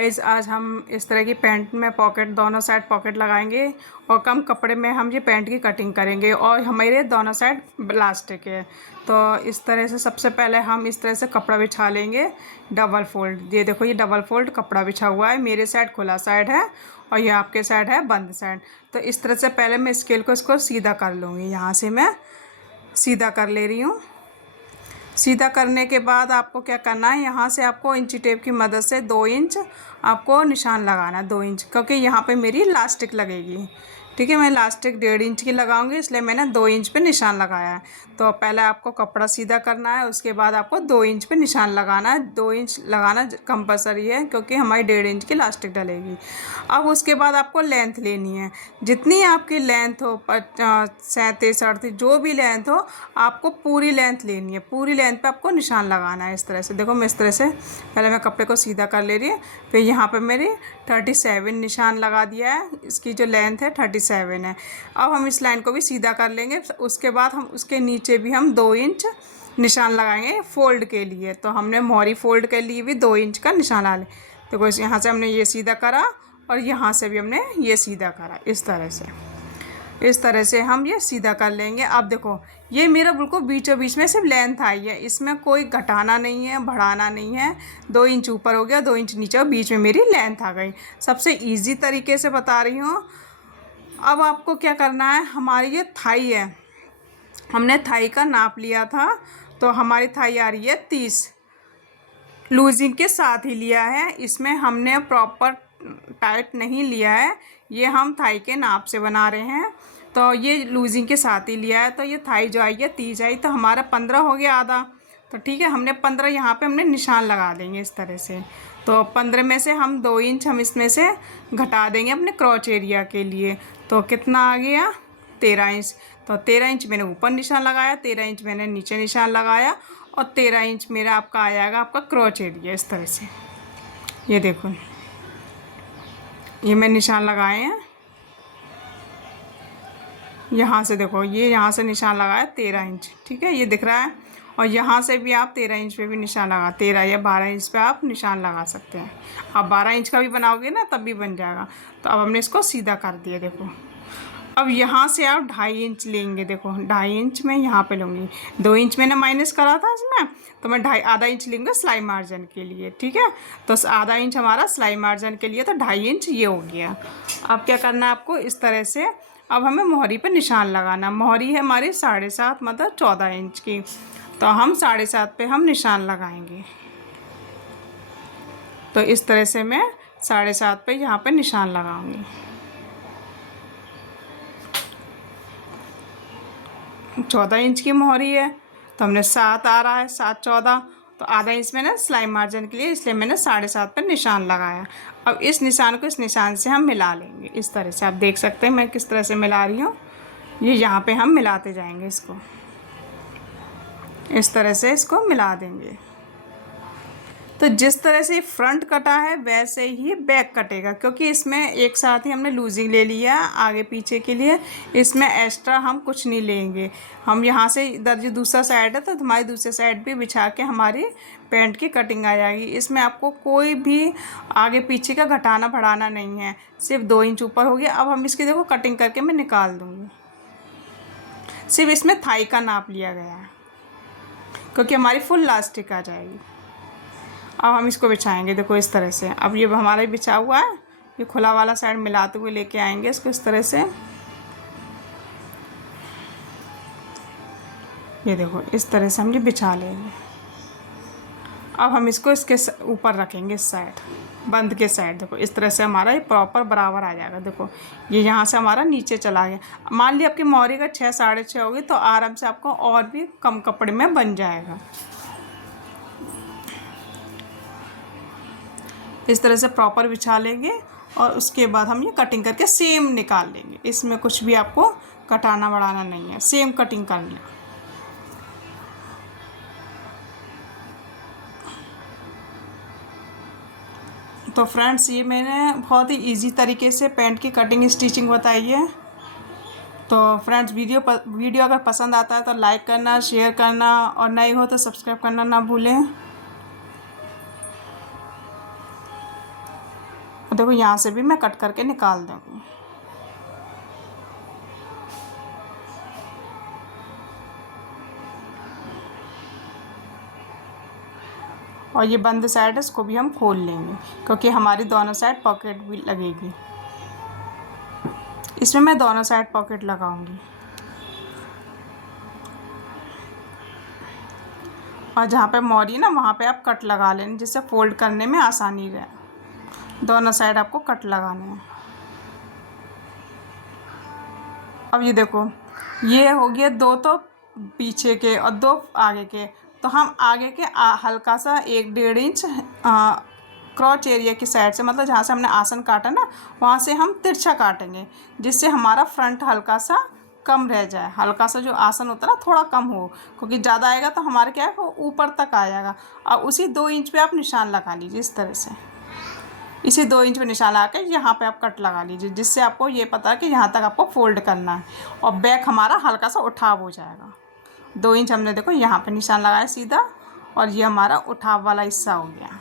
Guys आज हम इस तरह की पैंट में पॉकेट दोनों साइड पॉकेट लगाएंगे और कम कपड़े में हम ये पैंट की कटिंग करेंगे और हमारे दोनों साइड इलास्टिक है। तो इस तरह से सबसे पहले हम इस तरह से कपड़ा बिछा लेंगे डबल फोल्ड। ये देखो ये डबल फोल्ड कपड़ा बिछा हुआ है, मेरे साइड खुला साइड है और ये आपके साइड है बंद साइड। तो इस तरह से पहले मैं स्केल को इसको सीधा कर लूँगी। यहाँ से मैं सीधा कर ले रही हूँ। सीधा करने के बाद आपको क्या करना है, यहाँ से आपको इंची टेप की मदद से 2 इंच आपको निशान लगाना है, 2 इंच, क्योंकि यहाँ पे मेरी इलास्टिक लगेगी। ठीक है, मैं इलास्टिक 1.5 इंच की लगाऊंगी, इसलिए मैंने 2 इंच पे निशान लगाया है। तो पहले आपको कपड़ा सीधा करना है, उसके बाद आपको 2 इंच पे निशान लगाना है। 2 इंच लगाना कंपलसरी है क्योंकि हमारी 1.5 इंच की इलास्टिक डलेगी। अब उसके बाद आपको लेंथ लेनी है, जितनी आपकी लेंथ हो 37 38 जो भी लेंथ हो, आपको पूरी लेंथ लेनी है। पूरी लेंथ पे आपको निशान लगाना है। इस तरह से देखो, मैं इस तरह से पहले मैं कपड़े को सीधा कर ले रही हूँ, फिर यहाँ पे मेरी 37 निशान लगा दिया है। इसकी जो लेंथ है 37 है। अब हम इस लाइन को भी सीधा कर लेंगे। उसके बाद हम उसके नीचे भी हम 2 इंच निशान लगाएंगे फोल्ड के लिए। तो हमने मोहरी फोल्ड के लिए भी 2 इंच का निशान ला लें। देखो यहाँ से हमने ये सीधा करा और यहाँ से भी हमने ये सीधा करा। इस तरह से हम ये सीधा कर लेंगे। अब देखो ये मेरा बिल्कुल बीचों बीच में सिर्फ लेंथ आई है, इसमें कोई घटाना नहीं है, बढ़ाना नहीं है। 2 इंच ऊपर हो गया, 2 इंच नीचे और बीच में मेरी लेंथ आ गई। सबसे इजी तरीके से बता रही हूँ। अब आपको क्या करना है, हमारी ये थाई है, हमने थाई का नाप लिया था, तो हमारी थाई आ रही है 30। लूजिंग के साथ ही लिया है, इसमें हमने प्रॉपर टाइट नहीं लिया है, ये हम थाई के नाप से बना रहे हैं। तो ये लूजिंग के साथ ही लिया है, तो ये थाई जो आई है 30 आई, तो हमारा 15 हो गया आधा। तो ठीक है, हमने 15 यहाँ पे हमने निशान लगा देंगे इस तरह से। तो 15 में से हम 2 इंच हम इसमें से घटा देंगे अपने क्रॉच एरिया के लिए। तो कितना आ गया, 13 इंच। तो 13 इंच मैंने ऊपर निशान लगाया, 13 इंच मैंने नीचे निशान लगाया और 13 इंच मेरा आपका आ जाएगा आपका क्रॉच एरिया। इस तरह से ये देखो, ये मैं निशान लगाए हैं। यहाँ से देखो, ये यहाँ से निशान लगाया 13 इंच, ठीक है, ये दिख रहा है। और यहाँ से भी आप 13 इंच पे भी निशान लगा, 13 या 12 इंच पे आप निशान लगा सकते हैं। आप 12 इंच का भी बनाओगे ना तब भी बन जाएगा। तो अब हमने इसको सीधा कर दिया। देखो अब यहाँ से आप 2.5 इंच लेंगे। देखो 2.5 इंच मैं यहाँ पे लूँगी, 2 इंच मैंने माइनस करा था इसमें, तो मैं आधा इंच लूँगा सिलाई मार्जिन के लिए। ठीक है, तो आधा इंच हमारा सिलाई मार्जिन के लिए, तो 2.5 इंच ये हो गया। अब क्या करना है आपको, इस तरह से अब हमें मोहरी पे निशान लगाना। मोहरी है हमारी 7.5 मतलब 14 इंच की, तो हम 7.5 पे हम निशान लगाएंगे। तो इस तरह से मैं 7.5 पे यहाँ पे निशान लगाऊंगी। 14 इंच की मोहरी है, तो हमने 7 आ रहा है, 7 14, तो आधा इंच मैंने सिलाई मार्जिन के लिए, इसलिए मैंने 7.5 पर निशान लगाया। अब इस निशान को इस निशान से हम मिला लेंगे। इस तरह से आप देख सकते हैं मैं किस तरह से मिला रही हूँ। ये यहाँ पे हम मिलाते जाएंगे, इसको इस तरह से इसको मिला देंगे। तो जिस तरह से फ्रंट कटा है वैसे ही बैक कटेगा, क्योंकि इसमें एक साथ ही हमने लूजिंग ले लिया आगे पीछे के लिए। इसमें एक्स्ट्रा हम कुछ नहीं लेंगे। हम यहाँ से इधर जो दूसरा साइड है, तो हमारी दूसरे साइड भी बिछा के हमारी पैंट की कटिंग आ जाएगी। इसमें आपको कोई भी आगे पीछे का घटाना बढ़ाना नहीं है, सिर्फ 2 इंच ऊपर हो गया। अब हम इसकी देखो कटिंग करके मैं निकाल दूँगी। सिर्फ इसमें थाई का नाप लिया गया है, क्योंकि हमारी फुल इलास्टिक आ जाएगी। अब हम इसको बिछाएंगे। देखो इस तरह से, अब ये हमारा बिछा हुआ है, ये खुला वाला साइड मिलाते हुए लेके आएंगे इसको इस तरह से। ये देखो इस तरह से हम ये बिछा लेंगे। अब हम इसको इसके ऊपर रखेंगे, इस साइड बंद के साइड। देखो इस तरह से हमारा ये प्रॉपर बराबर आ जाएगा। देखो ये यहाँ से हमारा नीचे चला गया। मान लिया आपकी मोहरी का 6 6.5 होगी, तो आराम से आपको और भी कम कपड़े में बन जाएगा। इस तरह से प्रॉपर बिछा लेंगे और उसके बाद हम ये कटिंग करके सेम निकाल लेंगे। इसमें कुछ भी आपको कटाना बढ़ाना नहीं है, सेम कटिंग करनी है। तो फ्रेंड्स ये मैंने बहुत ही इजी तरीके से पैंट की कटिंग स्टिचिंग बताई है। तो फ्रेंड्स वीडियो अगर पसंद आता है तो लाइक करना, शेयर करना और नए हो तो सब्सक्राइब करना ना भूलें। देखो यहाँ से भी मैं कट करके निकाल दूँगी। और ये बंद साइड है, इसको भी हम खोल लेंगे क्योंकि हमारी दोनों साइड पॉकेट भी लगेगी। इसमें मैं दोनों साइड पॉकेट लगाऊंगी। और जहाँ पे मोरी ना वहाँ पे आप कट लगा लें जिससे फोल्ड करने में आसानी रहे। दोनों साइड आपको कट लगाने हैं। अब ये देखो, ये हो गया दो तो पीछे के और दो आगे के। तो हम आगे के हल्का सा 1-1.5 इंच क्रॉच एरिया की साइड से, मतलब जहाँ से हमने आसन काटा ना वहाँ से हम तिरछा काटेंगे जिससे हमारा फ्रंट हल्का सा कम रह जाए। हल्का सा जो आसन होता है ना थोड़ा कम हो, क्योंकि ज़्यादा आएगा तो हमारे क्या है वो ऊपर तक आ जाएगा। और उसी 2 इंच पे आप निशान लगा लीजिए इस तरह से। इसी 2 इंच पे निशान लगा के यहाँ पे आप कट लगा लीजिए जिससे आपको ये पता है कि यहाँ तक आपको फोल्ड करना है और बैक हमारा हल्का सा उठाव हो जाएगा। 2 इंच हमने देखो यहाँ पे निशान लगाया सीधा, और ये हमारा उठाव वाला हिस्सा हो गया।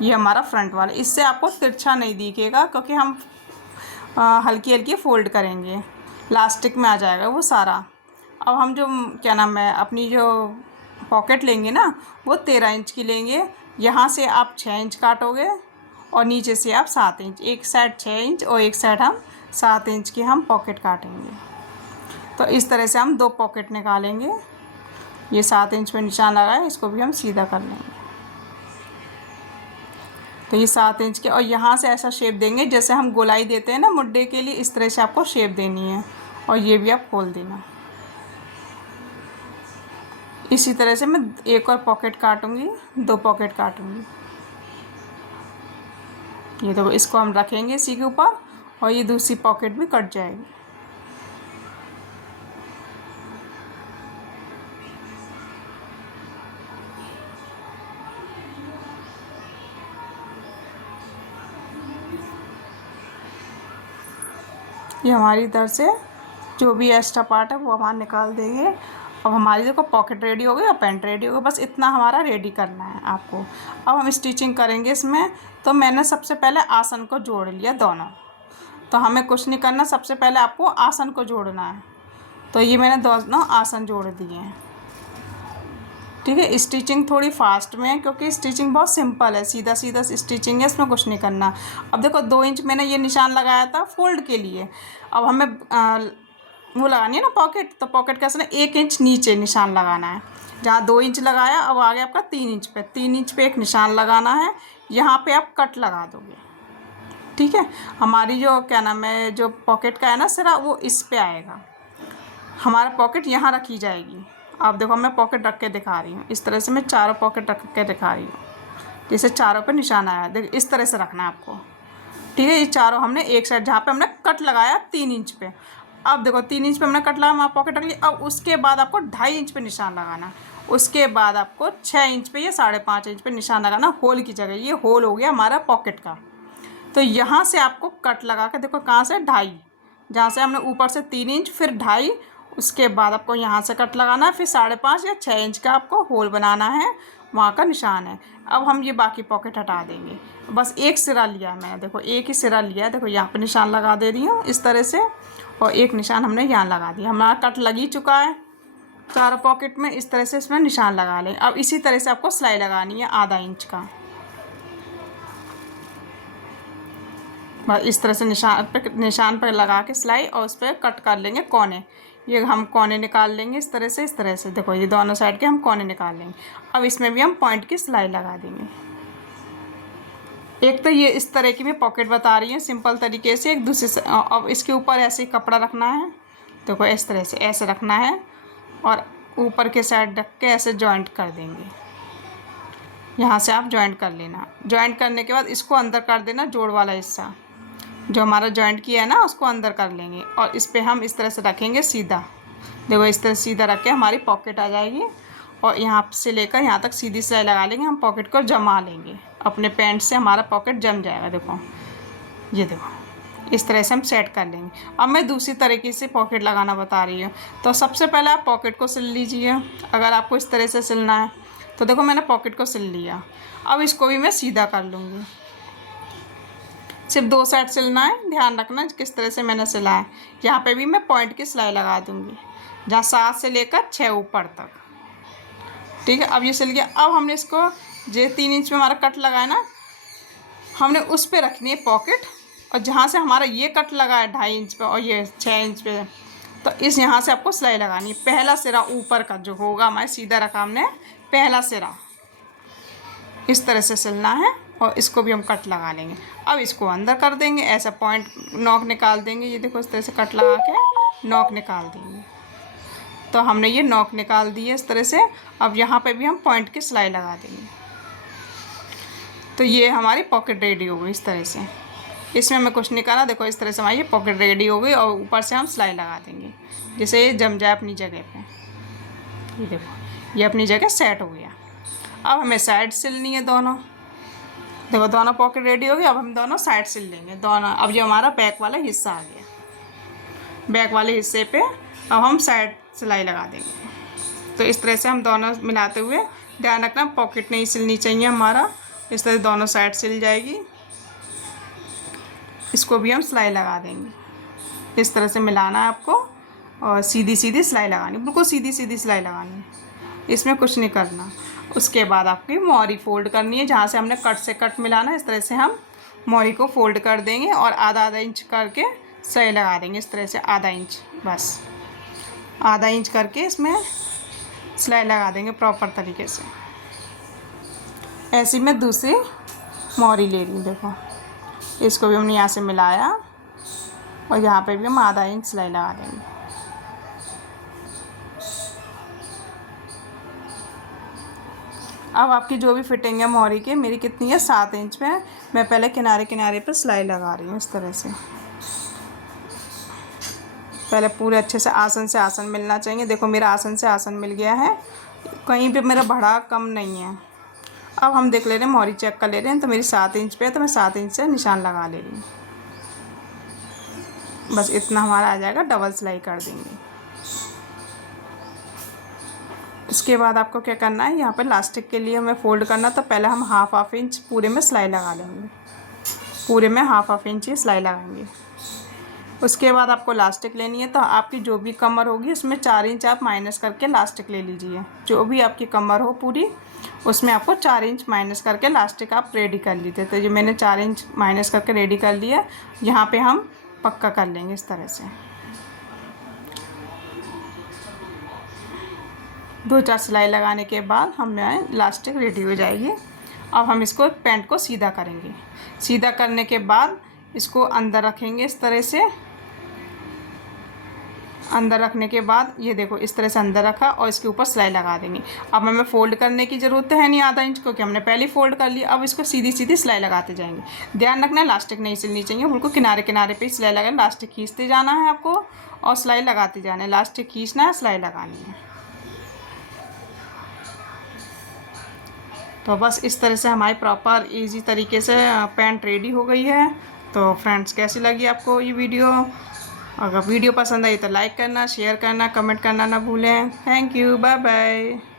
ये हमारा फ्रंट वाला, इससे आपको तिरछा नहीं दिखेगा क्योंकि हम हल्की हल्की फोल्ड करेंगे, लास्टिक में आ जाएगा वो सारा। अब हम जो क्या नाम है अपनी जो पॉकेट लेंगे ना वो 13 इंच की लेंगे। यहाँ से आप 6 इंच काटोगे और नीचे से आप 7 इंच। एक साइड 6 इंच और एक साइड हम 7 इंच की हम पॉकेट काटेंगे। तो इस तरह से हम 2 पॉकेट निकालेंगे। ये 7 इंच पे निशान लगाए, इसको भी हम सीधा कर लेंगे। तो ये 7 इंच के, और यहाँ से ऐसा शेप देंगे जैसे हम गोलाई देते हैं ना मुड्डे के लिए, इस तरह से आपको शेप देनी है। और ये भी आप खोल देना। इसी तरह से मैं एक और पॉकेट काटूंगी, 2 पॉकेट काटूंगी। ये देखो, इसको हम रखेंगे इसी के ऊपर और ये दूसरी पॉकेट भी कट जाएगी। ये हमारी इधर से जो भी एक्स्ट्रा पार्ट है वो हमारा निकाल देंगे। अब हमारी देखो पॉकेट रेडी हो गई और पैंट रेडी हो गई। बस इतना हमारा रेडी करना है आपको। अब हम स्टिचिंग करेंगे इसमें। तो मैंने सबसे पहले आसन को जोड़ लिया दोनों। तो हमें कुछ नहीं करना, सबसे पहले आपको आसन को जोड़ना है। तो ये मैंने दोनों आसन जोड़ दिए हैं। ठीक है, स्टिचिंग थोड़ी फास्ट में है क्योंकि स्टिचिंग बहुत सिंपल है, सीधा सीधा स्टिचिंग है, इसमें कुछ नहीं करना। अब देखो 2 इंच मैंने ये निशान लगाया था फोल्ड के लिए। अब हमें वो लगानी है ना पॉकेट, तो पॉकेट कैसे ना 1 इंच नीचे निशान लगाना है। जहाँ 2 इंच लगाया अब आ गया आपका 3 इंच पे। 3 इंच पे एक निशान लगाना है, यहाँ पे आप कट लगा दोगे। ठीक है, हमारी जो क्या नाम है जो पॉकेट का है ना सिरा वो इस पे आएगा। हमारा पॉकेट यहाँ रखी जाएगी। आप देखो मैं पॉकेट रख के दिखा रही हूँ, इस तरह से मैं चारों पॉकेट रख के दिखा रही हूँ। जैसे चारों पे निशान आया, देखो इस तरह से रखना है आपको। ठीक है, ये चारों हमने एक साइड जहाँ पे हमने कट लगाया 3 इंच पे। अब देखो 3 इंच पे हमने कट लगाया, वहाँ पॉकेट रख ली। अब उसके बाद आपको 2.5 इंच पे निशान लगाना। उसके बाद आपको 6 इंच पे या 5.5 इंच पे निशान लगाना होल की जगह। ये होल हो गया हमारा पॉकेट का। तो यहाँ से आपको कट लगा के देखो कहाँ से 2.5, जहाँ से हमने ऊपर से 3 इंच फिर 2.5, उसके बाद आपको यहाँ से कट लगाना है, फिर 5.5 या 6 इंच का आपको होल बनाना है, वहाँ का निशान है। अब हम ये बाकी पॉकेट हटा देंगे। बस एक सिरा लिया है मैंने, देखो एक ही सिरा लिया है। देखो यहाँ पे निशान लगा दे रही हूँ इस तरह से, और एक निशान हमने यहाँ लगा दिया। हमारा कट लग ही चुका है चारों पॉकेट में। इस तरह से इसमें निशान लगा लें। अब इसी तरह से आपको सिलाई लगानी है ½ इंच का। बस इस तरह से निशान पर लगा के सिलाई, और उस पर कट कर लेंगे कोने। ये हम कोने निकाल लेंगे इस तरह से। इस तरह से देखो ये दोनों साइड के हम कोने निकाल लेंगे। अब इसमें भी हम पॉइंट की सिलाई लगा देंगे। एक तो ये इस तरह की मैं पॉकेट बता रही हूँ सिंपल तरीके से। एक दूसरे से अब इसके ऊपर ऐसे ही कपड़ा रखना है। देखो इस तरह से ऐसे रखना है और ऊपर के साइड रख के ऐसे जॉइंट कर देंगे। यहाँ से आप जॉइंट कर लेना। जॉइंट करने के बाद इसको अंदर कर देना, जोड़ वाला हिस्सा जो हमारा जॉइंट किया है ना उसको अंदर कर लेंगे। और इस पर हम इस तरह से रखेंगे सीधा। देखो इस तरह सीधा रख के हमारी पॉकेट आ जाएगी। और यहाँ से लेकर यहाँ तक सीधी सिलाई लगा लेंगे। हम पॉकेट को जमा लेंगे, अपने पैंट से हमारा पॉकेट जम जाएगा। देखो ये देखो इस तरह से हम सेट कर लेंगे। अब मैं दूसरी तरीके से पॉकेट लगाना बता रही हूँ। तो सबसे पहले आप पॉकेट को सिल लीजिए अगर आपको इस तरह से सिलना है। तो देखो मैंने पॉकेट को सिल लिया। अब इसको भी मैं सीधा कर लूँगी। सिर्फ 2 साइड सिलना है, ध्यान रखना किस तरह से मैंने सिला है। यहाँ पे भी मैं पॉइंट की सिलाई लगा दूँगी, जहाँ 7 से लेकर 6 ऊपर तक। ठीक है, अब ये सिल गया। अब हमने इसको जो 3 इंच में हमारा कट लगा है ना, हमने उस पे रखनी है पॉकेट, और जहाँ से हमारा ये कट लगा है 2.5 इंच पे और ये 6 इंच पे, तो इस यहाँ से आपको सिलाई लगानी है। पहला सिरा ऊपर का जो होगा हमारे सीधा रखा हमने, पहला सिरा इस तरह से सिलना है, और इसको भी हम कट लगा लेंगे। अब इसको अंदर कर देंगे, ऐसा पॉइंट नॉक निकाल देंगे। ये देखो इस तरह से कट लगा के नॉक निकाल देंगे। तो हमने ये नॉक निकाल दी है इस तरह से। अब यहाँ पे भी हम पॉइंट की सिलाई लगा देंगे। तो ये हमारी पॉकेट रेडी हो गई इस तरह से। इसमें हमें कुछ निकाला, देखो इस तरह से हमारी ये पॉकेट रेडी हो गई, और ऊपर से हम सिलाई लगा देंगे जिससे ये जम जाए अपनी जगह पे। ये देखो ये अपनी जगह सेट हो गया। अब हमें साइड सिलनी है दोनों। देखो दोनों पॉकेट रेडी हो गई। अब हम दोनों साइड सिल लेंगे दोनों। अब ये हमारा बैक वाला हिस्सा आ गया। बैक वाले हिस्से पे अब हम साइड सिलाई लगा देंगे। तो इस तरह से हम दोनों मिलाते हुए, ध्यान रखना पॉकेट नहीं सिलनी चाहिए हमारा, इस तरह दोनों साइड सिल जाएगी। इसको भी हम सिलाई लगा देंगे। इस तरह से मिलाना है आपको, और सीधी सीधी सिलाई लगानी, बिल्कुल सीधी सीधी सिलाई लगानी, इसमें कुछ नहीं करना। उसके बाद आपकी मोहरी फोल्ड करनी है, जहाँ से हमने कट से कट मिलाना है, इस तरह से हम मोहरी को फोल्ड कर देंगे और आधा आधा इंच करके सिलाई लगा देंगे। इस तरह से आधा इंच, बस आधा इंच करके इसमें सिलाई लगा देंगे प्रॉपर तरीके से। ऐसी मैं दूसरी मोहरी ले रही हूँ। देखो इसको भी हमने यहाँ से मिलाया, और यहाँ पे भी हम आधा इंच सिलाई लगा देंगे। अब आपकी जो भी फिटिंग है मोहरी की, मेरी कितनी है 7 इंच पे, मैं पहले किनारे किनारे पे सिलाई लगा रही हूँ इस तरह से। पहले पूरे अच्छे से आसन मिलना चाहिए। देखो मेरा आसन से आसन मिल गया है, कहीं पे मेरा बढ़ा कम नहीं है। अब हम देख ले रहे हैं, मोहरी चेक कर ले रहे हैं, तो मेरी 7 इंच पे है, तो मैं 7 इंच से निशान लगा ले रही हूँ। बस इतना हमारा आ जाएगा, डबल सिलाई कर देंगे। इसके बाद आपको क्या करना है, यहाँ पे लास्टिक के लिए हमें फ़ोल्ड करना, तो पहले हम हाफ इंच पूरे में सिलाई लगा लेंगे। पूरे में हाफ इंच ही सिलाई लगाएंगे। उसके बाद आपको लास्टिक लेनी है, तो आपकी जो भी कमर होगी उसमें 4 इंच आप माइनस करके लास्टिक ले लीजिए। जो भी आपकी कमर हो पूरी, उसमें आपको 4 इंच माइनस करके लास्टिक आप रेडी कर लीजिए। तो जो मैंने 4 इंच माइनस करके रेडी कर लिया, यहाँ पे हम पक्का कर लेंगे इस तरह से। 2-4 सिलाई लगाने के बाद हमें लास्टिक रेडी हो जाएगी। अब हम इसको पैंट को सीधा करेंगे। सीधा करने के बाद इसको अंदर रखेंगे इस तरह से। अंदर रखने के बाद ये देखो इस तरह से अंदर रखा, और इसके ऊपर सिलाई लगा देंगे। अब हमें फ़ोल्ड करने की ज़रूरत है नहीं आधा इंच, क्योंकि हमने पहले फ़ोल्ड कर लिया। अब इसको सीधी सीधी सिलाई लगाते जाएंगे। ध्यान रखना लास्टिक नहीं सिलनी चाहिए, बिल्कुल किनारे किनारे पे सिलाई लगाए। लास्टिक खींचते जाना है आपको, और सिलाई लगाते जाना है। लास्टिक खींचना है, सिलाई लगानी है। तो बस इस तरह से हमारी प्रॉपर इजी तरीके से पैंट रेडी हो गई है। तो फ्रेंड्स कैसी लगी आपको ये वीडियो? अगर वीडियो पसंद आई तो लाइक करना, शेयर करना, कमेंट करना ना भूलें। Thank you, bye bye.